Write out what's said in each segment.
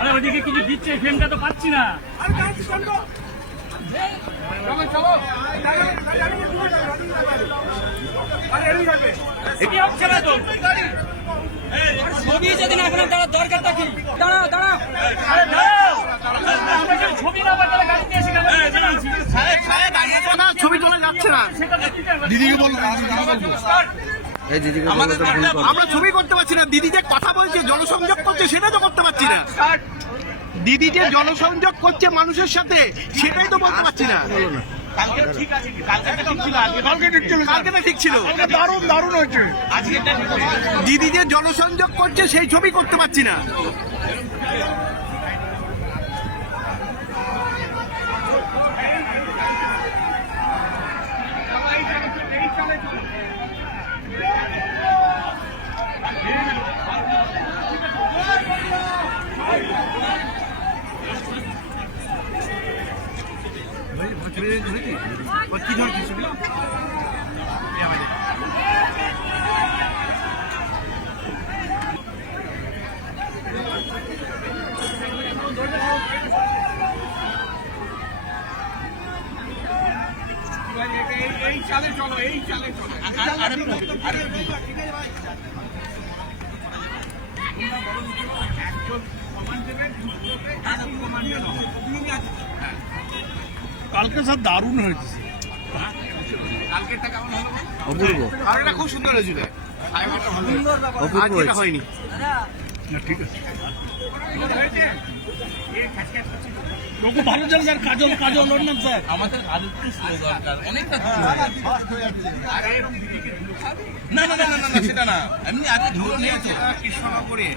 আরে ওদিকে কিছু দিচ্ছে, ফ্রেমটা তো পাচ্ছি না। ছবি যদি না করেন তারা দরকারটা কি? দাঁড়াও দাঁড়াও, ছবি না পাঠালে গাড়ি নিয়ে এসে ছবি চলে যাচ্ছে না। দিদিকে বলবো, আমরা ছবি করতে পারছি না। দিদি যে কথা বলছে, জনসংযোগ করছে, সেটা তো করতে পারছি না। দিদি যে জনসংযোগ করছে মানুষের সাথে, সেটাই তো বলতে পারছি না। কালকে ঠিক ছিল, দারুণ দারুণ হয়েছে। দিদি যে জনসংযোগ করছে সেই ছবি করতে পারছি না। কি ধরছিস? এই চালে চলো, এই চালে চলো। কালকে সব দারুণ হয়েছে। অপূর্ব, আরেকটা খুব সুন্দর হয়েছিল। অপূর্ব হয়নি। ঠিক আছে, ভালো চল স্যার। কাজল কাজল লড়লাম স্যার। আমাদের আরেকটু স্লো দরকার, অনেকটা। না না না না না, সেটা না। এমনি আগে ধুলো নিয়েছে কৃষ্ণনগরে,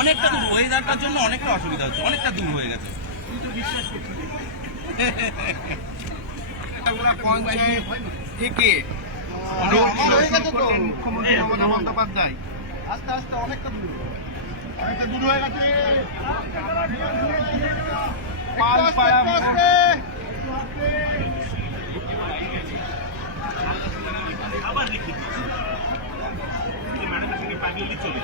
অনেকটা দূর। ওয়েদারটার জন্য অনেকটা অসুবিধা হচ্ছে, অনেকটা দূর হয়ে গেছে। পঞ্চায়েত থেকে মুখ্যমন্ত্রী মমতা বন্দ্যোপাধ্যায় আস্তে আস্তে অনেকটা দূর হয়ে গেছে। আবার লিখি ম্যাডামের সঙ্গে পাগলি চলে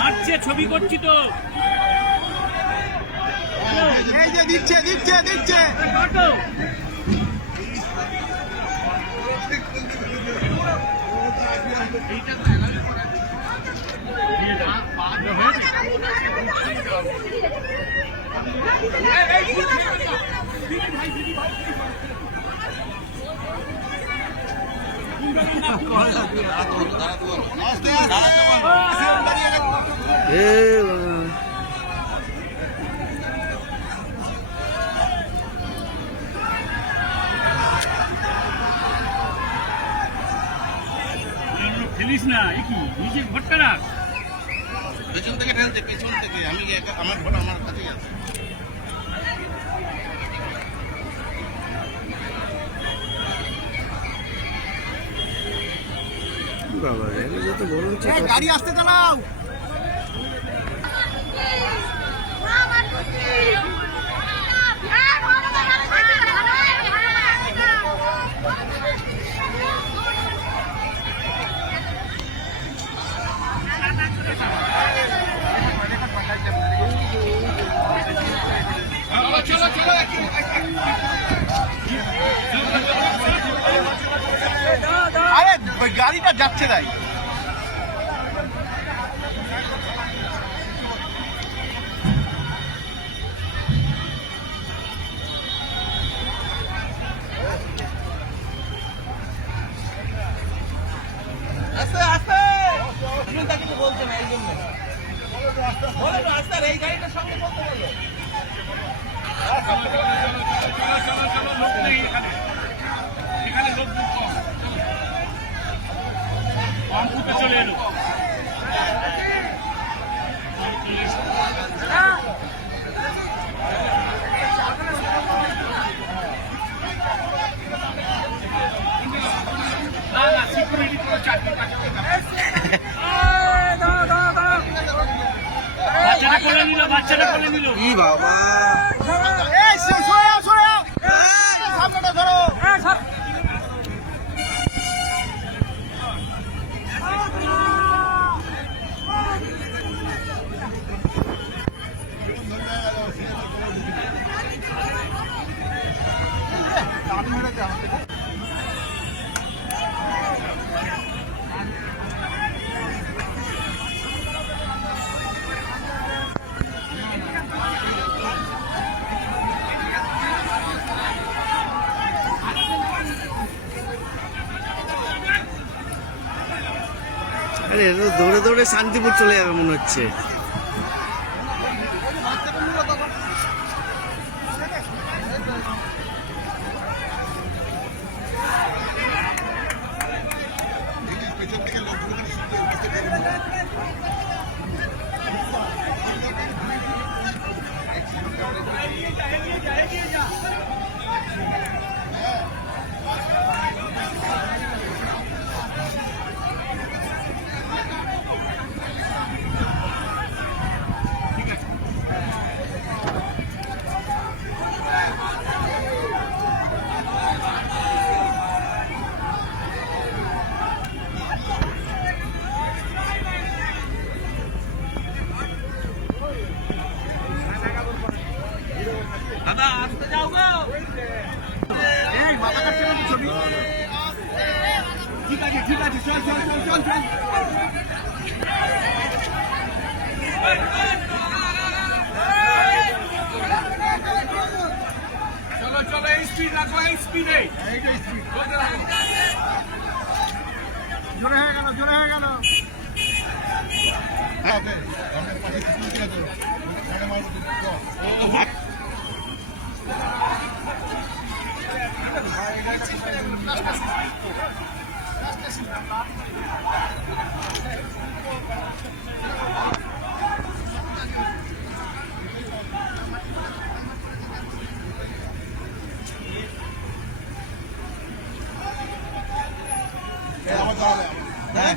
হাঁটছে, ছবি করছি তো। এই যে দিচ্ছে দিচ্ছে দিচ্ছে। ফেলিস না, কি নিজে ভোটটা রাখ। পেছন থেকে ঠেলছে, পেছন থেকে। আমি আমার ভোট আমার কাছেই আছে। গাড়ি আসতে চালাও। চলো চলো, আরে গাড়িটা যাচ্ছে তাই। আস্তে আস্তে তুমি তাকে তো বলছো না এই জন্য বলো না আস্তে এই গাড়িটার সঙ্গে বলতে বলো চলো লোক নেই এখানে, এখানে লোক কম, কম ফুটে চলে এলো। না না সিকিউরিটি পুরো চাকরি বাচ্চাটা কোলে নিল, বাচ্চাটা কোলে নিল। কি বাবা, এই সরে যাও, সরে যাও, সামনেটা ধরো। আরে এটা তো দৌড়ে দৌড়ে শান্তিপুর চলে যাবে মনে হচ্ছে। দাদা আসতে যাও গো এই মাথা কাটছে নাকি ছবি? ঠিক আছে, ঠিক আছে, চল চল চল চল চল। চলো চলো এই স্পিড রাখো, এই স্পিডে। জোরে হয়ে গেল, জোরে হয়ে গেল।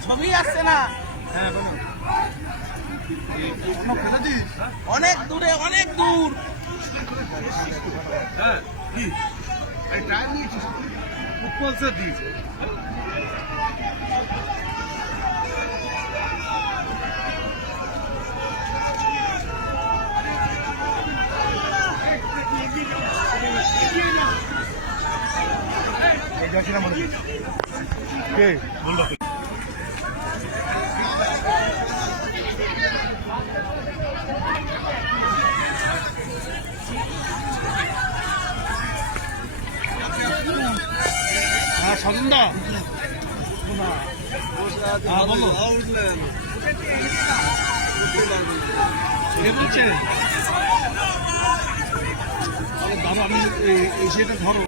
ছবি আসছে না অনেক দূরে অনেক দূর হ্যাঁ সজনদা, হ্যাঁ বলো। কে বলছেন? দাদা আমি এই সেটা ধরো।